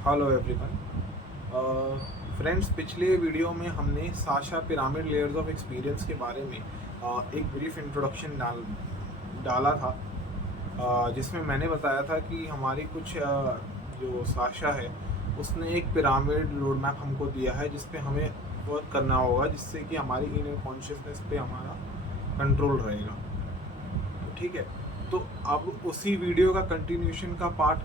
Hello everyone friends, पिछले video में हमने Sasha pyramid layers of experience के बारे में एक ब्रीफ इंट्रोडक्शन डाला था, जिसमें मैंने बताया था कि हमारी कुछ जो साशा है उसने एक पिरामिड रोड मैप हमको दिया है जिस पे हमें वर्क करना होगा, जिससे कि हमारी इनर कॉन्शियसनेस पे हमारा कंट्रोल रहेगा। तो ठीक है, तो अब उसी वीडियो का कंटिन्यूशन का पार्ट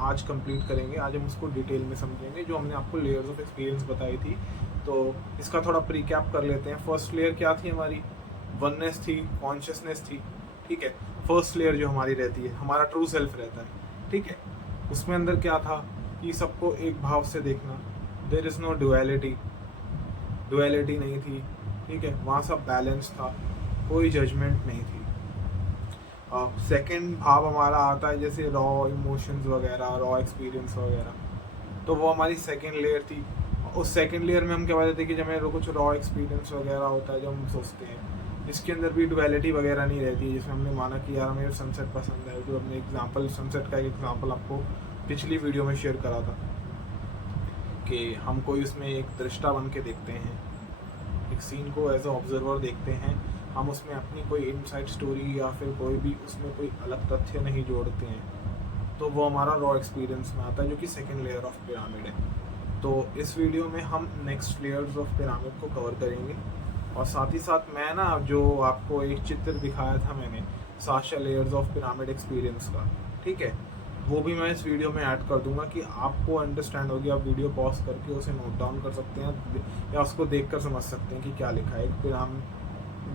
आज कंप्लीट करेंगे। आज हम उसको डिटेल में समझेंगे, जो हमने आपको लेयर्स ऑफ एक्सपीरियंस बताई थी। तो इसका थोड़ा प्रीकैप कर लेते हैं। फर्स्ट लेयर क्या थी हमारी? वननेस थी, कॉन्शियसनेस थी। ठीक है, फर्स्ट लेयर जो हमारी रहती है, हमारा ट्रू सेल्फ रहता है। ठीक है, उसमें अंदर क्या था कि सबको एक भाव से देखना। There is no duality, duality नहीं थी। ठीक है, वहाँ सब बैलेंस था, कोई जजमेंट नहीं थी। सेकंड भाव हमारा आता है जैसे रॉ इमोशंस वगैरह, रॉ एक्सपीरियंस वगैरह, तो वो हमारी सेकंड लेयर थी। उस सेकंड लेयर में हम क्या बताते थे कि जब हमें कुछ रॉ एक्सपीरियंस वगैरह होता है, जब हम सोचते हैं, इसके अंदर भी डुअलिटी वगैरह नहीं रहती है। जिसमें हमने माना कि यार हमें सनसेट पसंद है, जो हमने एग्जाम्पल सनसेट का एक एग्जाम्पल आपको पिछली वीडियो में शेयर करा था कि हम कोई उसमें एक दृष्टा बन के देखते हैं, एक सीन को एज ए ऑब्जर्वर देखते हैं, हम उसमें अपनी कोई इनसाइड स्टोरी या फिर कोई भी उसमें कोई अलग तथ्य नहीं जोड़ते हैं, तो वो हमारा रॉ एक्सपीरियंस में आता है, जो कि सेकेंड लेयर ऑफ पिरामिड है। तो इस वीडियो में हम नेक्स्ट लेयर्स ऑफ पिरामिड को कवर करेंगे, और साथ ही साथ मैं ना जो आपको एक चित्र दिखाया था मैंने Sasha layers of pyramid experience का, ठीक है, वो भी मैं इस वीडियो में ऐड कर दूंगा कि आपको अंडरस्टैंड होगी। आप वीडियो पॉज करके उसे नोट डाउन कर सकते हैं या उसको देखकर समझ सकते हैं कि क्या लिखा है।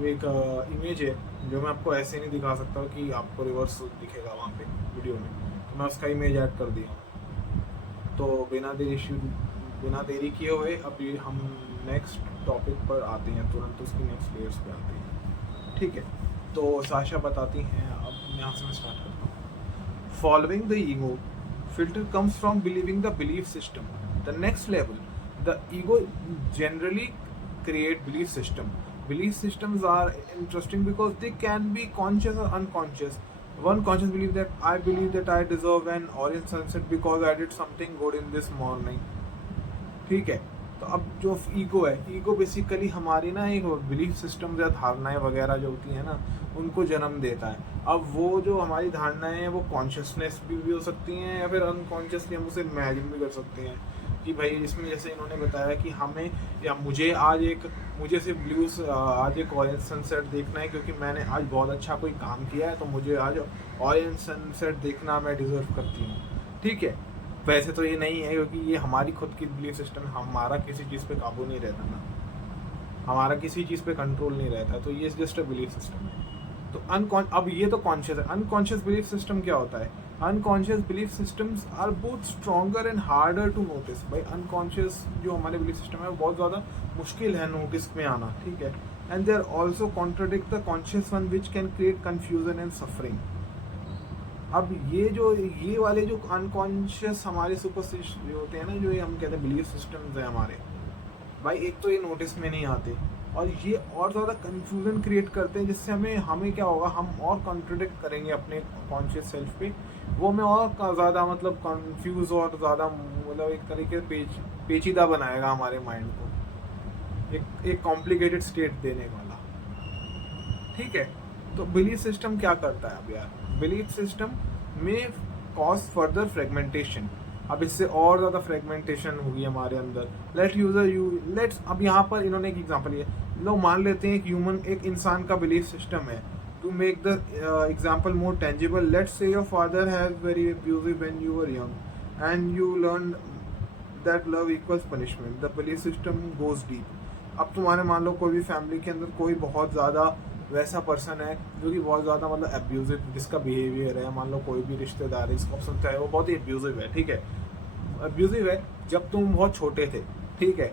एक इमेज है जो मैं आपको ऐसे नहीं दिखा सकता कि आपको रिवर्स दिखेगा वहाँ पे वीडियो में, तो मैं उसका इमेज ऐड कर दिया। तो बिना देरी किए हुए अभी हम नेक्स्ट टॉपिक पर आते हैं, तुरंत उसकी नेक्स्ट लेयर्स पे आते हैं। ठीक है, तो साशा बताती हैं, अब यहाँ से मैं स्टार्ट करता हूँ। Following the ego, filter comes from believing the belief system. The next level, the ego generally create belief system. Belief systems are interesting because they can be conscious or unconscious. One conscious belief that I believe that I deserve an orange sunset because I did something good in this morning. ठीक है, तो अब जो ego है, ego basically हमारी ना एक belief system या धारणाएं वगैरह जो होती हैं ना, उनको जन्म देता है। अब वो जो हमारी धारणाएं हैं वो कॉन्शियसनेस भी हो सकती हैं या फिर अनकॉन्शियसली हम उसे इमेजिन भी कर सकते हैं कि भाई इसमें जैसे इन्होंने बताया कि हमें या मुझे सिर्फ ब्लूज आज एक ऑरेंज सनसेट देखना है क्योंकि मैंने आज बहुत अच्छा कोई काम किया है, तो मुझे आज ऑरेंज सनसेट देखना मैं डिजर्व करती हूँ। ठीक है, वैसे तो ये नहीं है क्योंकि ये हमारी खुद की बिलीफ सिस्टम, हमारा किसी चीज़ पे काबू नहीं रहता ना, हमारा किसी चीज़ पे कंट्रोल नहीं रहता, तो ये जस्ट अ बिलीफ सिस्टम है। तो अब ये तो कॉन्शियस है। अनकॉन्शियस बिलीफ सिस्टम क्या होता है? Unconscious belief systems are both stronger and harder to notice. भाई अनकॉन्शियस जो हमारे बिलीफ सिस्टम है वो बहुत ज़्यादा मुश्किल है नोटिस में आना। ठीक है, and they are also contradict the conscious one which can create confusion and suffering. अब ये वाले जो अनकॉन्शियस हमारे सुपरस्टिशन होते हैं ना, जो ये हम कहते हैं बिलीफ सिस्टम्स हैं हमारे, भाई एक तो ये नोटिस में नहीं आते और ये और ज़्यादा कंफ्यूजन क्रिएट करते हैं, जिससे हमें क्या होगा, हम और कॉन्ट्रडिक्ट करेंगे अपने कॉन्शियस सेल्फ पे। वो हमें और ज़्यादा मतलब कंफ्यूज और ज़्यादा मतलब एक तरीके से पेचीदा बनाएगा हमारे माइंड को, एक कॉम्प्लिकेटेड स्टेट देने वाला। ठीक है, तो बिलीफ सिस्टम क्या करता है? अब यार बिलीफ सिस्टम में कॉज फर्दर फ्रेगमेंटेशन। अब इससे और ज़्यादा फ्रेगमेंटेशन होगी हमारे अंदर। लेट्स अब यहाँ पर इन्होंने एक एग्जांपल लिया। लोग मान लेते हैं एक इंसान का बिलीफ सिस्टम है। To make the example more tangible, let's say your father has very abusive when you were young and you learn that love equals punishment. The belief system goes deep. अब तुम्हारे मान लो कोई भी family के अंदर कोई बहुत ज़्यादा वैसा पर्सन है जो कि बहुत ज़्यादा मतलब एब्यूजिव जिसका बिहेवियर है, मान लो कोई भी रिश्तेदार है इसको सुनता है, वो बहुत ही एब्यूजिव है। ठीक है, एब्यूजिव है जब तुम बहुत छोटे थे। ठीक है,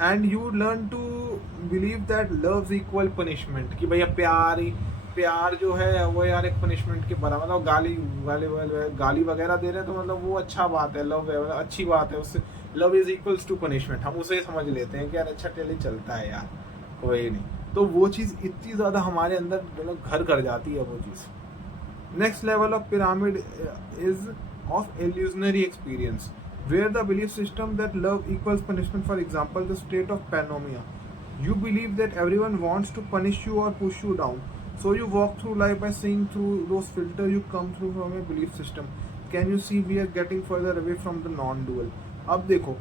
and you learn to believe that love equal punishment, कि भैया प्यार जो है वो यार एक पनिशमेंट के बराबर, मतलब गाली वगैरह दे रहे हैं तो मतलब वो अच्छा बात है, लव है मतलब अच्छी बात है, उससे love is equals to punishment हम उसे समझ लेते हैं कि यार अच्छा चलिए चलता है यार, कोई नहीं। तो वो चीज़ इतनी ज़्यादा हमारे अंदर मतलब घर कर जाती है वो चीज़। Next level of pyramid is of illusionary experience, where the belief system that love equals punishment, for example, the state of panomia. You believe that everyone wants to punish you or push you down. So you walk through life by seeing through those filters you come through from a belief system. Can you see we are getting further away from the non-dual? अब देखो,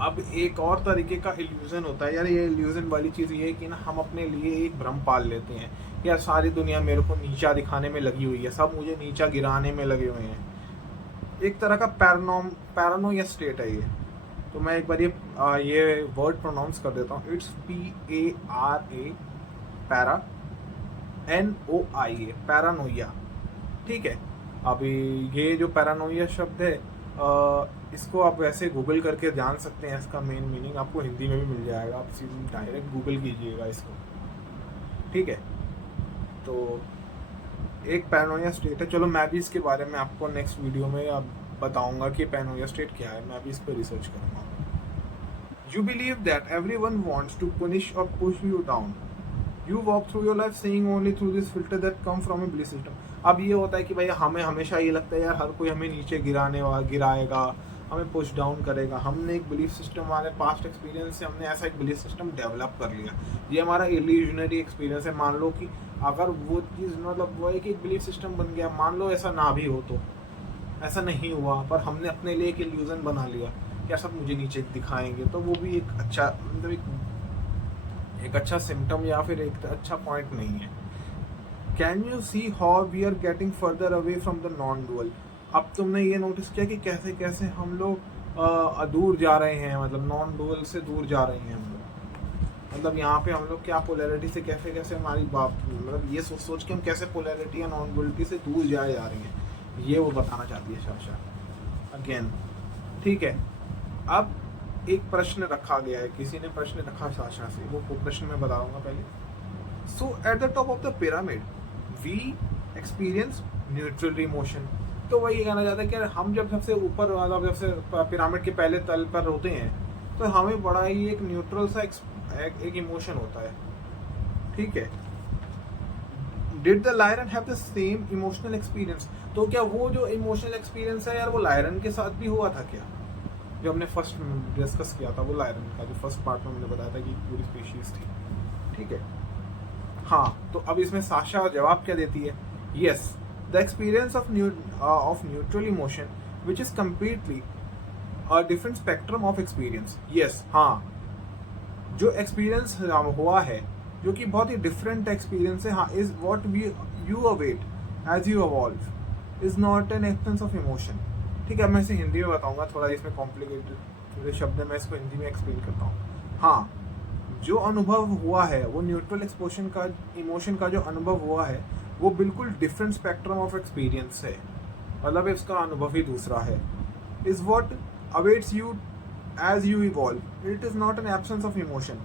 अब एक और तरीके का illusion होता है यार। ये इल्यूजन वाली चीज़ ये है कि ना हम अपने लिए एक भ्रम पाल लेते हैं यार, सारी दुनिया मेरे को नीचा दिखाने में लगी हुई है, सब मुझे नीचा गिराने में लगे हुए हैं। एक तरह का पैरानो या स्टेट है ये। तो मैं एक बार ये वर्ड प्रोनाउंस कर देता हूँ। It's PARA para NOIA paranoia. ठीक है, अभी ये जो पैरानोइया शब्द है इसको आप वैसे गूगल करके जान सकते हैं। इसका मेन मीनिंग आपको हिंदी में भी मिल जाएगा, आप डायरेक्ट गूगल कीजिएगा इसको। ठीक है, तो एक पैरानोइया स्टेट है। चलो मैं भी इसके बारे में आपको नेक्स्ट वीडियो में अब बताऊंगा कि पैरानोइया स्टेट क्या है, मैं भी इस पर रिसर्च करूँगा। You believe that everyone wants to punish or push you down. You walk through your life seeing only through this filter that come from a belief system. अब ये होता है कि भाई हमें हमेशा ये लगता है यार हर कोई हमें नीचे गिराएगा, हमें पुश डाउन करेगा। हमने एक बिलीफ सिस्टम, हमारे पास्ट एक्सपीरियंस से हमने ऐसा एक बिलीफ सिस्टम डेवलप कर लिया। ये हमारा इल्यूजनरी एक्सपीरियंस है। मान लो कि अगर वो चीज़ मतलब वो एक बिलीफ सिस्टम बन गया, मान लो ऐसा ना भी हो तो, ऐसा नहीं हुआ पर हमने अपने लिए एक इल्यूजन बना लिया कि सब मुझे नीचे दिखाएंगे, तो वो भी एक अच्छा मतलब एक अच्छा सिम्टम या फिर एक अच्छा पॉइंट नहीं है। Can you see how we are getting further away from the non dual. अब तुमने ये नोटिस किया कि कैसे कैसे हम लोग दूर जा रहे हैं, मतलब नॉन डुअल से दूर जा रहे हैं हम लोग। मतलब यहाँ पे हम लोग क्या पोलैरिटी से कैसे कैसे हमारी बात, मतलब ये सोच के हम कैसे पोलैरिटी या नॉन डुअलिटी से दूर जा रहे हैं, ये वो बताना चाहती है साशा अगेन। ठीक है, अब एक प्रश्न रखा गया है, किसी ने प्रश्न रखा साशा से, वो प्रश्न मैं बताऊंगा पहले। So at the top of the pyramid we experience neutral emotion. तो वही कहना चाहता है कि हम जब सबसे ऊपर मतलब जब से पिरामिड के पहले तल पर होते हैं तो हमें बड़ा ही एक न्यूट्रल सा एक इमोशन होता है। ठीक है, did the lion have the same emotional experience. तो क्या वो जो इमोशनल एक्सपीरियंस है यार वो लायरन के साथ भी हुआ था क्या? जो हमने फर्स्ट डिस्कस किया था वो लायरन का, जो फर्स्ट पार्ट में मैंने बताया था कि पूरी स्पीशीज थी। ठीक है, हाँ, तो अब इसमें साशा जवाब क्या देती है? Yes, the experience of neutral emotion which is completely a different spectrum of experience. Yes, हाँ, जो एक्सपीरियंस हुआ है जो कि बहुत ही डिफरेंट एक्सपीरियंस है, हाँ, is what we you await as you evolve is not an expense of emotion. ठीक है, मैं इसे हिंदी में बताऊंगा, थोड़ा इसमें कॉम्प्लिकेटेड थोड़े शब्द है, मैं इसको हिंदी में एक्सप्लेन करता हूँ। हाँ, जो अनुभव हुआ है वो न्यूट्रल एक्सपोशन का इमोशन का जो अनुभव हुआ है वो बिल्कुल डिफरेंट स्पेक्ट्रम ऑफ एक्सपीरियंस है, मतलब इसका अनुभव ही दूसरा है। Is what awaits you as you evolve, it is not an absence of emotion.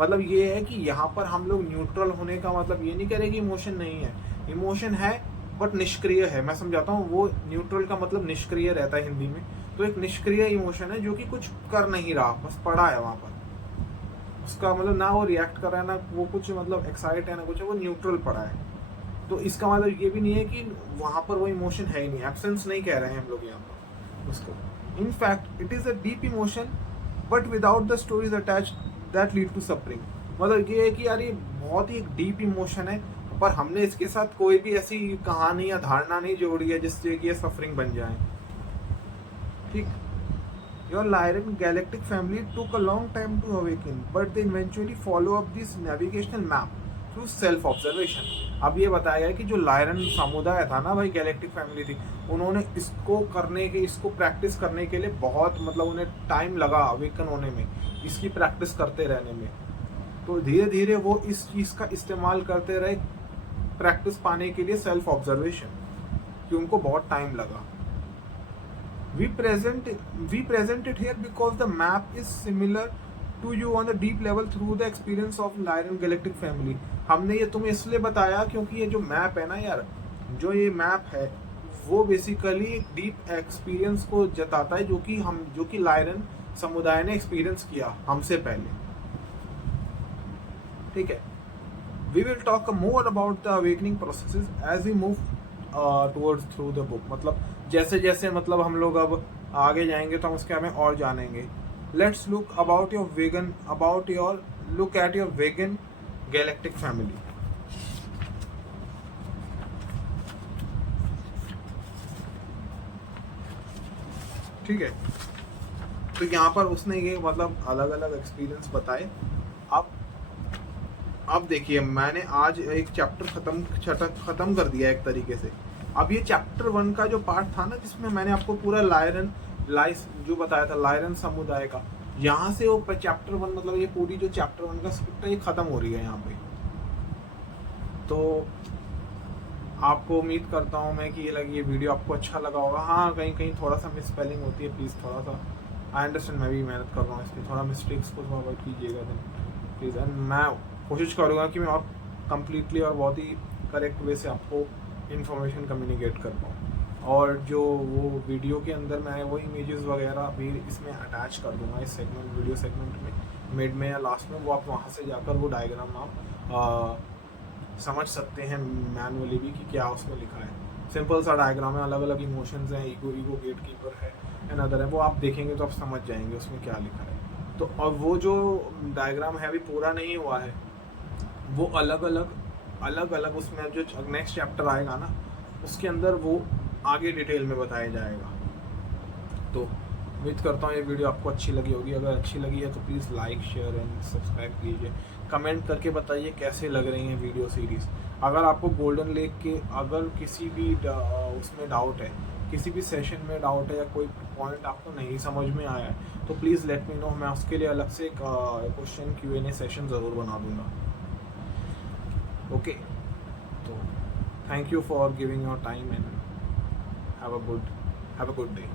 मतलब ये है कि यहाँ पर हम लोग न्यूट्रल होने का मतलब ये नहीं कह रहे कि इमोशन नहीं है, इमोशन है बट निष्क्रिय है। मैं समझाता हूँ, वो न्यूट्रल का मतलब निष्क्रिय रहता है हिंदी में। तो एक निष्क्रिय इमोशन है जो कि कुछ कर नहीं रहा, बस पड़ा है वहाँ पर, उसका मतलब ना वो रिएक्ट कर रहा है ना वो कुछ मतलब एक्साइट है ना कुछ, वो न्यूट्रल पड़ा है। तो इसका मतलब ये भी नहीं है कि वहाँ पर वो इमोशन है ही नहीं, एब्सेंस नहीं कह रहे हैं हम लोग यहाँ पर उसको। In fact it is a deep emotion but without the stories attach that lead to suffering. मतलब ये है कि यार ये बहुत ही एक डीप इमोशन है पर हमने इसके साथ कोई भी ऐसी कहानी या धारणा नहीं जोड़ी है जिससे कि ये सफरिंग बन जाए। ठीक, Your Lyran galactic family took a long time to awaken, but they eventually follow up this navigational map through self-observation. अब ये बताया गया कि जो लायरन समुदाय था ना भाई, गैलेक्टिक फैमिली थी, उन्होंने इसको प्रैक्टिस करने के लिए बहुत मतलब उन्हें टाइम लगा अवेकन होने में, इसकी प्रैक्टिस करते रहने में। तो धीरे धीरे वो इस चीज़ का इस्तेमाल करते रहे प्रैक्टिस पाने के लिए, सेल्फ ऑब्जर्वेशन, कि उनको बहुत टाइम लगा। We present it here because the map is similar to you on the deep level through the experience of Lyran galactic family. हमने ये तुम्हें इसलिए बताया क्योंकि ये जो मैप है ना यार, जो ये मैप है वो बेसिकली एक डीप एक्सपीरियंस को जताता है जो कि लायरन समुदाय ने एक्सपीरियंस किया हमसे पहले। ठीक है, we will talk more about the awakening processes as we move towards through the book। मतलब जैसे जैसे मतलब हम लोग अब आगे जाएंगे तो हम उसके बारे में और जानेंगे। Let's look look at your vegan galactic family. ठीक है, तो यहाँ पर उसने ये मतलब अलग अलग एक्सपीरियंस बताए। अब देखिए, मैंने आज एक चैप्टर खत्म कर दिया एक तरीके से। अब ये चैप्टर 1 का जो पार्ट था ना, जिसमें मैंने आपको पूरा लाइस जो बताया था लायरन समुदाय का, यहाँ से वो चैप्टर 1 मतलब ये पूरी जो चैप्टर 1 का स्क्रिप्ट है ये खत्म हो रही है यहाँ पे। तो आपको उम्मीद करता हूँ मैं कि ये वीडियो आपको अच्छा लगा होगा। हाँ, कहीं कहीं थोड़ा सा मिस स्पेलिंग होती है, प्लीज़ थोड़ा सा आई अंडरस्टैंड, मैं भी मेहनत कर रहा हूँ इसमें, थोड़ा मिस्टेक्स को थोड़ा अवॉइड कीजिएगा देन प्लीज़। एंड मैं कोशिश करूँगा कि मैं और कम्प्लीटली और बहुत ही करेक्ट वे से आपको इन्फॉर्मेशन कम्युनिकेट कर पाऊँ। और जो वो वीडियो के अंदर मैं वो इमेजेस वगैरह भी इसमें अटैच कर दूँगा इस वीडियो सेगमेंट में, मिड में या लास्ट में। वो आप वहाँ से जाकर वो डायग्राम आप समझ सकते हैं मैनुअली भी कि क्या उसमें लिखा है। सिंपल सा डायग्राम है, अलग अलग इमोशंस हैं, ईगो गेट कीपर है एंड अदर है, वो आप देखेंगे तो आप समझ जाएंगे उसमें क्या लिखा है। तो और वो जो डायग्राम है अभी पूरा नहीं हुआ है, वो अलग अलग उसमें जो नेक्स्ट चैप्टर आएगा ना, उसके अंदर वो आगे डिटेल में बताया जाएगा। तो उम्मीद करता हूँ ये वीडियो आपको अच्छी लगी होगी। अगर अच्छी लगी है तो please like share and subscribe कीजिए। कमेंट करके बताइए कैसे लग रही है वीडियो सीरीज़। अगर आपको गोल्डन लेक के अगर किसी भी उसमें डाउट है, किसी भी सेशन में डाउट है या कोई पॉइंट आपको नहीं समझ में आया है तो प्लीज़ लेट मी नो, मैं उसके लिए अलग से क्वेश्चन Q&A सेशन ज़रूर बना दूँगा। ओके, तो thank you for giving your time and have a good day.